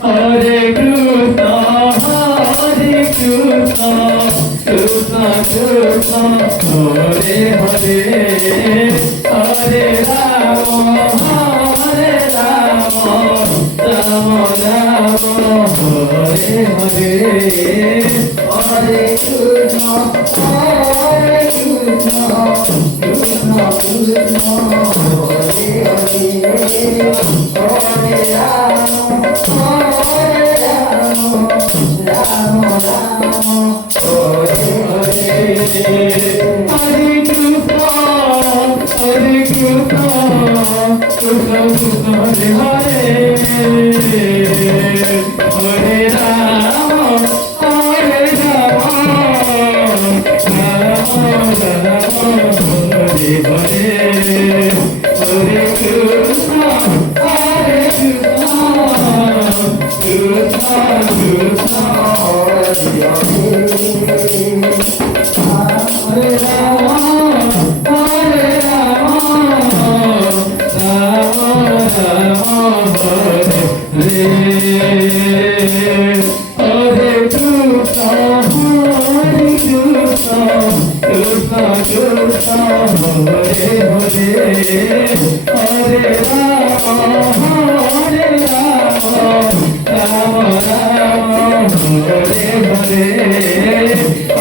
Hare Krishna, Hare Krishna, Krishna Krishna, Hare Hare, Hare Rama, Hare Rama, Rama Rama, Hare Hare, Hare Krishna, Hare Krishna, Krishna Krishna, Hare Hare, Hare Rama, Hare Rama, Rama Rama, Hare Hare, Hare Krishna, Hare Krishna, Krishna Krishna, Hare Hare, Hare Rama, Hare Rama, Rama Rama, Hare Hare, Hare Krishna, Hare Krishna, Krishna Krishna, Hare Rama, Hare Rama, Rama Rama, Hare Hare, Hare Krishna, Hare Krishna, Krishna Krishna, Hare Hare, Hare Rama, Hare Rama, Rama Rama, Hare Hare.